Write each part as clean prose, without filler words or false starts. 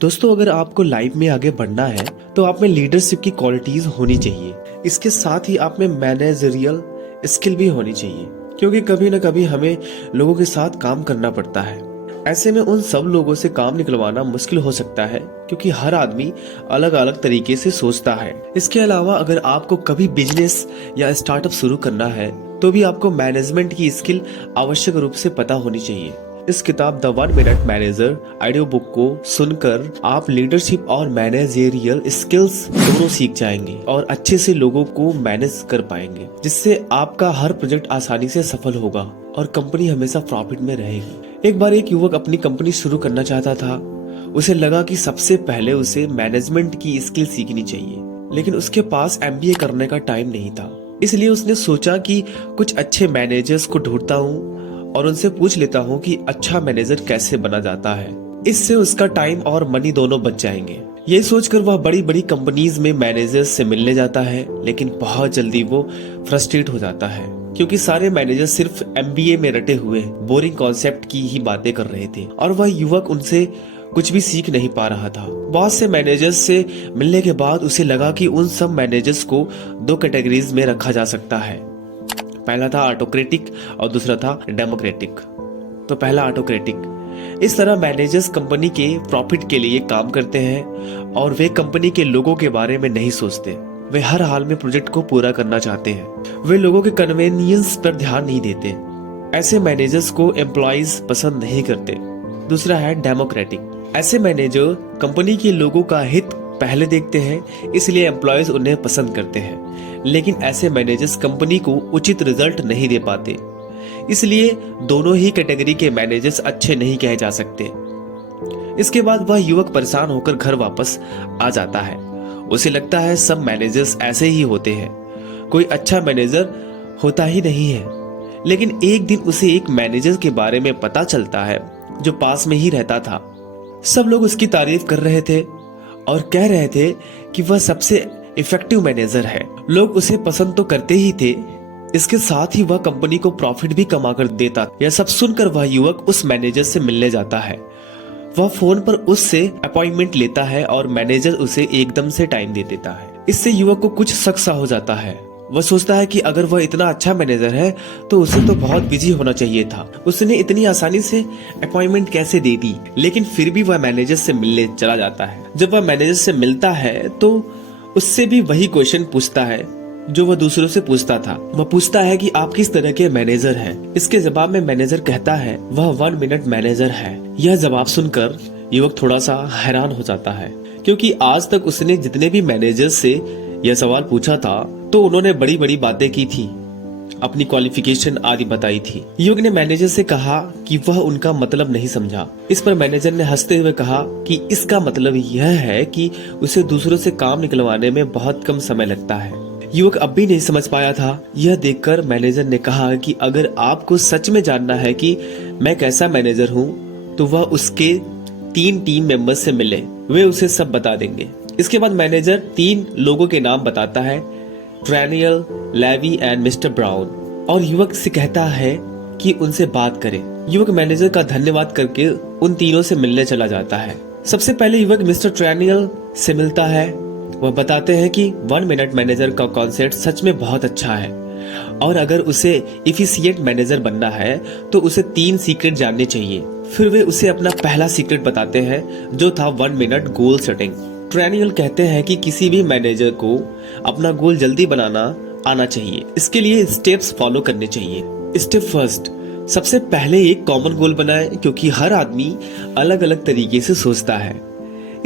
दोस्तों, अगर आपको लाइफ में आगे बढ़ना है तो आप में लीडरशिप की क्वालिटीज होनी चाहिए। इसके साथ ही आप में मैनेजरियल स्किल भी होनी चाहिए, क्योंकि कभी ना कभी हमें लोगों के साथ काम करना पड़ता है। ऐसे में उन सब लोगों से काम निकलवाना मुश्किल हो सकता है, क्योंकि हर आदमी अलग अलग तरीके से सोचता है। इसके अलावा अगर आपको कभी बिजनेस या स्टार्टअप शुरू करना है तो भी आपको मैनेजमेंट की स्किल आवश्यक रूप से पता होनी चाहिए। इस किताब the 1 minute manager audio book को सुनकर आप लीडरशिप और मैनेजरियल स्किल्स दोनों सीख जाएंगे और अच्छे से लोगों को मैनेज कर पाएंगे, जिससे आपका हर प्रोजेक्ट आसानी से सफल होगा और कंपनी हमेशा प्रॉफिट में रहेगी। एक बार एक युवक अपनी कंपनी शुरू करना चाहता था। उसे लगा कि सबसे पहले उसे मैनेजमेंट की स्किल सीखनी चाहिए, लेकिन उसके पास MBA करने का टाइम नहीं था। इसलिए उसने सोचा कि कुछ अच्छे मैनेजर्स को ढूंढता हूँ और उनसे पूछ लेता हूँ कि अच्छा मैनेजर कैसे बना जाता है। इससे उसका टाइम और मनी दोनों बच जाएंगे। ये सोचकर वह बड़ी बड़ी कंपनीज में मैनेजर्स से मिलने जाता है, लेकिन बहुत जल्दी वो फ्रस्ट्रेट हो जाता है, क्योंकि सारे मैनेजर सिर्फ MBA में रटे हुए बोरिंग कॉन्सेप्ट की ही बातें कर रहे थे और वह युवक उनसे कुछ भी सीख नहीं पा रहा था। बहुत से मैनेजर्स से मिलने के बाद उसे लगा कि उन सब मैनेजर्स को 2 कैटेगरीज में रखा जा सकता है। पहला था ऑटोक्रेटिक और दूसरा था डेमोक्रेटिक। तो पहला ऑटोक्रेटिक। इस तरह मैनेजर्स कंपनी के प्रॉफिट के लिए काम करते हैं और वे कंपनी के लोगों के बारे में नहीं सोचते। वे हर हाल में प्रोजेक्ट को पूरा करना चाहते हैं। वे लोगों के कन्वीनियंस पर ध्यान नहीं देते। ऐसे मैनेजर्स को एम्प्लॉइज पसंद नहीं करते। दूसरा है डेमोक्रेटिक। ऐसे मैनेजर कंपनी के लोगों का हित पहले देखते हैं, इसलिए एम्प्लॉयज उन्हें पसंद करते हैं। लेकिन ऐसे मैनेजर्स कंपनी को उचित रिजल्ट नहीं दे पाते, इसलिए दोनों ही कैटेगरी के मैनेजर्स अच्छे नहीं कहे जा सकते। इसके बाद वह युवक परेशान होकर घर वापस आ जाता है। उसे लगता है सब मैनेजर्स ऐसे ही होते हैं, कोई अच्छा मैनेजर होता ही नहीं है। लेकिन एक दिन उसे एक मैनेजर के बारे में पता चलता है जो पास में ही रहता था। सब लोग उसकी तारीफ कर रहे थे और कह रहे थे कि वह सबसे इफेक्टिव मैनेजर है। लोग उसे पसंद तो करते ही थे, इसके साथ ही वह कंपनी को प्रॉफिट भी कमा कर देता। यह सब सुनकर वह युवक उस मैनेजर से मिलने जाता है। वह फोन पर उससे अपॉइंटमेंट लेता है और मैनेजर उसे एकदम से टाइम दे देता है। इससे युवक को कुछ शक सा हो जाता है। वह सोचता है कि अगर वह इतना अच्छा मैनेजर है तो उसे तो बहुत बिजी होना चाहिए था। उसने इतनी आसानी से अपॉइंटमेंट कैसे दे दी। लेकिन फिर भी वह मैनेजर से मिलने चला जाता है। जब वह मैनेजर से मिलता है तो उससे भी वही क्वेश्चन पूछता है जो वह दूसरों से पूछता था। वह पूछता है कि आप किस तरह के मैनेजर हैं। इसके जवाब में मैनेजर कहता है वह 1 मिनट मैनेजर है। यह जवाब सुनकर युवक थोड़ा सा हैरान हो जाता है, क्योंकि आज तक उसने जितने भी मैनेजर से यह सवाल पूछा था तो उन्होंने बड़ी बड़ी बातें की थी, अपनी क्वालिफिकेशन आदि बताई थी। युवक ने मैनेजर से कहा कि वह उनका मतलब नहीं समझा। इस पर मैनेजर ने हंसते हुए कहा कि इसका मतलब यह है कि उसे दूसरों से काम निकलवाने में बहुत कम समय लगता है। युवक अब भी नहीं समझ पाया था। यह देखकर मैनेजर ने कहा कि अगर आपको सच में जानना है कि मैं कैसा मैनेजर हूँ तो वह उसके 3 टीम मेंबर्स से मिले, वे उसे सब बता देंगे। इसके बाद मैनेजर 3 लोगों के नाम बताता है, ट्रेनियल, लेवी एंड मिस्टर ब्राउन, और युवक से कहता है कि उनसे बात करे। युवक मैनेजर का धन्यवाद करके उन तीनों से मिलने चला जाता है। सबसे पहले युवक मिस्टर ट्रेनियल से मिलता है। वह बताते हैं कि 1 मिनट मैनेजर का कॉन्सेप्ट सच में बहुत अच्छा है और अगर उसे इफिशिएंट मैनेजर बनना है तो उसे 3 सीक्रेट जानने चाहिए। फिर वे उसे अपना पहला सीक्रेट बताते हैं जो था 1 मिनट गोल सेटिंग। ट्रेनियल कहते हैं कि किसी भी मैनेजर को अपना गोल जल्दी बनाना आना चाहिए। इसके लिए स्टेप्स फॉलो करने चाहिए। स्टेप फर्स्ट, सबसे पहले एक कॉमन गोल बनाएं, क्योंकि हर आदमी अलग अलग तरीके से सोचता है।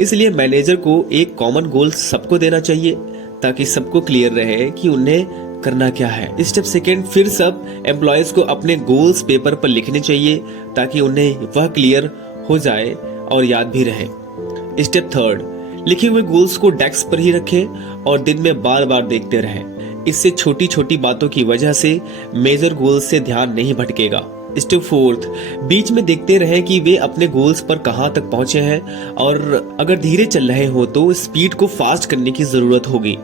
इसलिए मैनेजर को एक कॉमन गोल सबको देना चाहिए ताकि सबको क्लियर रहे कि उन्हें करना क्या है। स्टेप सेकेंड, फिर सब एम्प्लॉयज को अपने गोल्स पेपर पर लिखने चाहिए ताकि उन्हें वह क्लियर हो जाए और याद भी रहे। स्टेप थर्ड, लिखे हुए गोल्स को डेस्क पर ही रखें और दिन में बार बार देखते रहें। इससे छोटी छोटी बातों की वजह से मेजर गोल्स से ध्यान नहीं भटकेगा। स्टेप फोर्थ, बीच में देखते रहें कि वे अपने गोल्स पर कहां तक पहुंचे हैं और अगर धीरे चल रहे हो तो स्पीड को फास्ट करने की जरूरत होगी।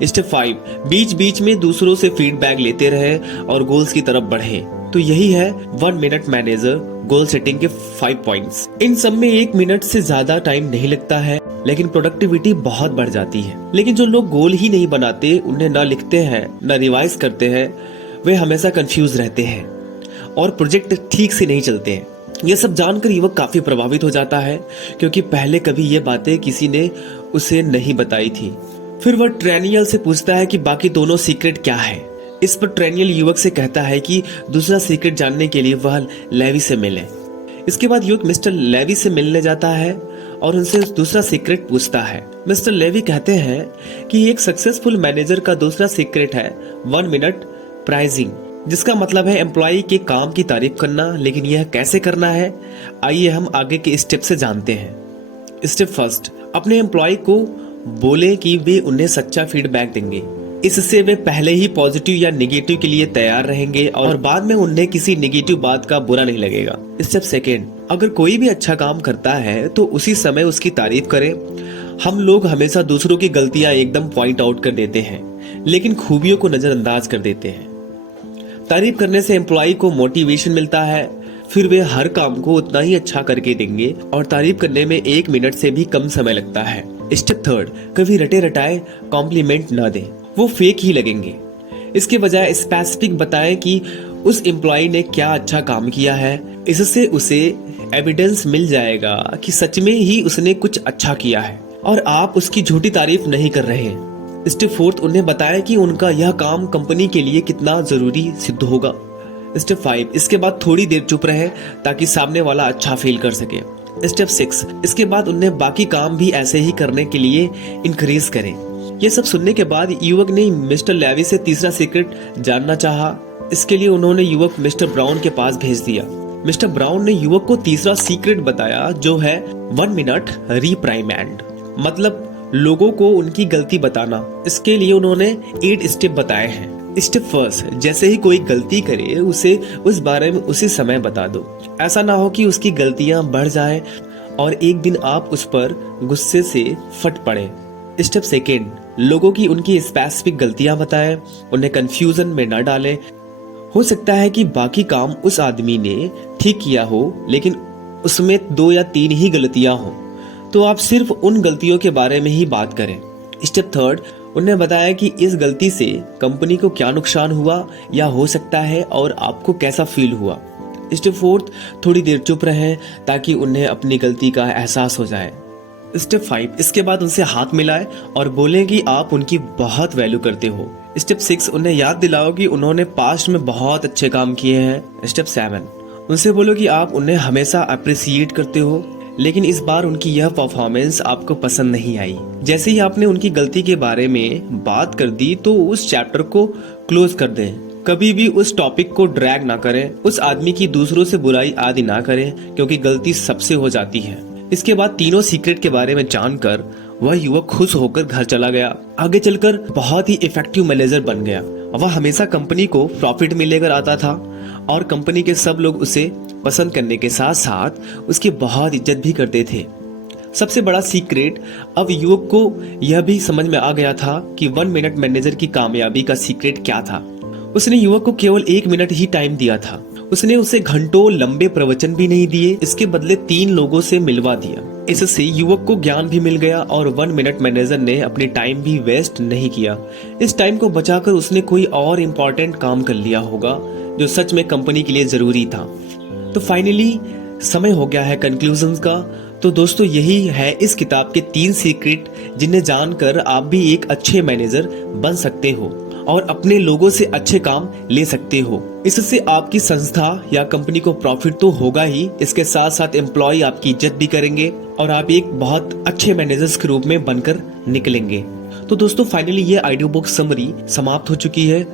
स्टेप 5, बीच बीच में दूसरों से फीडबैक लेते रहे और गोल्स की तरफ बढ़े। तो यही है 1 मिनट मैनेजर गोल सेटिंग के 5 पॉइंट्स। इन सब में 1 मिनट से ज्यादा टाइम नहीं लगता है, लेकिन प्रोडक्टिविटी बहुत बढ़ जाती है। लेकिन जो लोग गोल ही नहीं बनाते, उन्हें ना लिखते हैं ना रिवाइज करते हैं, वे हमेशा कंफ्यूज रहते हैं और प्रोजेक्ट ठीक से नहीं चलते हैं। ये सब जानकर युवक काफी प्रभावित हो जाता है, क्योंकि पहले कभी ये बातें किसी ने उसे नहीं बताई थी। फिर वह ट्रेनियल से पूछता है कि बाकी दोनों सीक्रेट क्या है। इस पर ट्रेनियल युवक से कहता है कि दूसरा सीक्रेट जानने के लिए वह लेवी से मिले। इसके बाद युवक मिस्टर लेवी से मिलने जाता है और उनसे दूसरा सीक्रेट पूछता है। मिस्टर लेवी कहते हैं कि एक सक्सेसफुल मैनेजर का दूसरा सीक्रेट है 1 मिनट प्राइजिंग, जिसका मतलब है एम्प्लॉय के काम की तारीफ करना। लेकिन यह कैसे करना है, आइए हम आगे के स्टेप से जानते हैं। स्टेप फर्स्ट, अपने एम्प्लॉय को बोले कि वे उन्हें सच्चा फीडबैक देंगे। इससे वे पहले ही पॉजिटिव या नेगेटिव के लिए तैयार रहेंगे और बाद में उन्हें किसी नेगेटिव बात का बुरा नहीं लगेगा। स्टेप सेकेंड, अगर कोई भी अच्छा काम करता है तो उसी समय उसकी तारीफ करें। हम लोग हमेशा दूसरों की गलतियां एकदम पॉइंट आउट कर देते हैं, लेकिन खूबियों को नजरअंदाज कर देते हैं। तारीफ करने से एम्प्लॉय को मोटिवेशन मिलता है, फिर वे हर काम को उतना ही अच्छा करके देंगे और तारीफ करने में 1 मिनट से भी कम समय लगता है। स्टेप थर्ड, कभी रटे रटाए कॉम्प्लीमेंट ना दें, वो फेक ही लगेंगे। इसके बजाय स्पेसिफिक बताएं कि उस एम्प्लॉय ने क्या अच्छा काम किया है। इससे उसे एविडेंस मिल जाएगा कि सच में ही उसने कुछ अच्छा किया है और आप उसकी झूठी तारीफ नहीं कर रहे हैं। स्टेप फोर्थ, उन्हें बताएं कि उनका यह काम कंपनी के लिए कितना जरूरी सिद्ध होगा। स्टेप 5, इसके बाद थोड़ी देर चुप रहे ताकि सामने वाला अच्छा फील कर सके। स्टेप 6, इसके बाद उन्हें बाकी काम भी ऐसे ही करने के लिए इंकरेज करें। ये सब सुनने के बाद युवक ने मिस्टर लेवी से तीसरा सीक्रेट जानना चाहा। इसके लिए उन्होंने युवक मिस्टर ब्राउन के पास भेज दिया। मिस्टर ब्राउन ने युवक को तीसरा सीक्रेट बताया, जो है 1 मिनट रिप्राइमैंड, मतलब लोगों को उनकी गलती बताना। इसके लिए उन्होंने 8 स्टेप बताए हैं। स्टेप फर्स्ट, जैसे ही कोई गलती करे उसे उस बारे में उसी समय बता दो। ऐसा ना हो कि उसकी गलतियां बढ़ जाएं और एक दिन आप उस पर गुस्से से फट पड़े। स्टेप सेकेंड, लोगों की उनकी स्पेसिफिक गलतियां बताएं, उन्हें कंफ्यूजन में न डालें। हो सकता है कि बाकी काम उस आदमी ने ठीक किया हो, लेकिन उसमें 2 या 3 ही गलतियां हो, तो आप सिर्फ उन गलतियों के बारे में ही बात करें। स्टेप थर्ड, उन्हें बताया कि इस गलती से कंपनी को क्या नुकसान हुआ या हो सकता है और आपको कैसा फील हुआ। स्टेप फोर्थ, थोड़ी देर चुप रहें ताकि उन्हें अपनी गलती का एहसास हो जाए। स्टेप 5, इसके बाद उनसे हाथ मिलाएं और बोलें कि आप उनकी बहुत वैल्यू करते हो। स्टेप 6, उन्हें याद दिलाओ कि उन्होंने पास्ट में बहुत अच्छे काम किए हैं। स्टेप 7, उनसे बोलो कि आप उन्हें हमेशा अप्रिसिएट करते हो, लेकिन इस बार उनकी यह परफॉर्मेंस आपको पसंद नहीं आई। जैसे ही आपने उनकी गलती के बारे में बात कर दी तो उस चैप्टर को क्लोज कर दें। कभी भी उस टॉपिक को ड्रैग ना करें, उस आदमी की दूसरों से बुराई आदि ना करें, क्योंकि गलती सबसे हो जाती है। इसके बाद तीनों सीक्रेट के बारे में जानकर वह युवक खुश होकर घर चला गया। आगे चलकर बहुत ही इफेक्टिव मैनेजर बन गया। वह हमेशा कंपनी को प्रॉफिट में लेकर आता था और कंपनी के सब लोग उसे पसंद करने के साथ साथ उसकी बहुत इज्जत भी करते थे। सबसे बड़ा सीक्रेट, अब युवक को यह भी समझ में आ गया था कि 1 मिनट मैनेजर की कामयाबी का सीक्रेट क्या था। उसने युवक को केवल 1 मिनट ही टाइम दिया था। उसने उसे घंटों लंबे प्रवचन भी नहीं दिए, इसके बदले 3 लोगों से मिलवा दिया। इससे युवक को ज्ञान भी मिल गया और 1 मिनट मैनेजर ने अपनी टाइम भी वेस्ट नहीं किया। इस टाइम को बचाकर उसने कोई और इम्पोर्टेंट काम कर लिया होगा जो सच में कंपनी के लिए जरूरी था। तो फाइनली समय हो गया है कंक्लूजन का। तो दोस्तों, यही है इस किताब के 3 सीक्रेट जिन्हें जानकर आप भी एक अच्छे मैनेजर बन सकते हो और अपने लोगों से अच्छे काम ले सकते हो। इससे आपकी संस्था या कंपनी को प्रॉफिट तो होगा ही, इसके साथ साथ एम्प्लॉय आपकी इज्जत भी करेंगे और आप एक बहुत अच्छे मैनेजर्स के रूप में बनकर निकलेंगे। तो दोस्तों, फाइनली ये ऑडियो बुक समरी समाप्त हो चुकी है।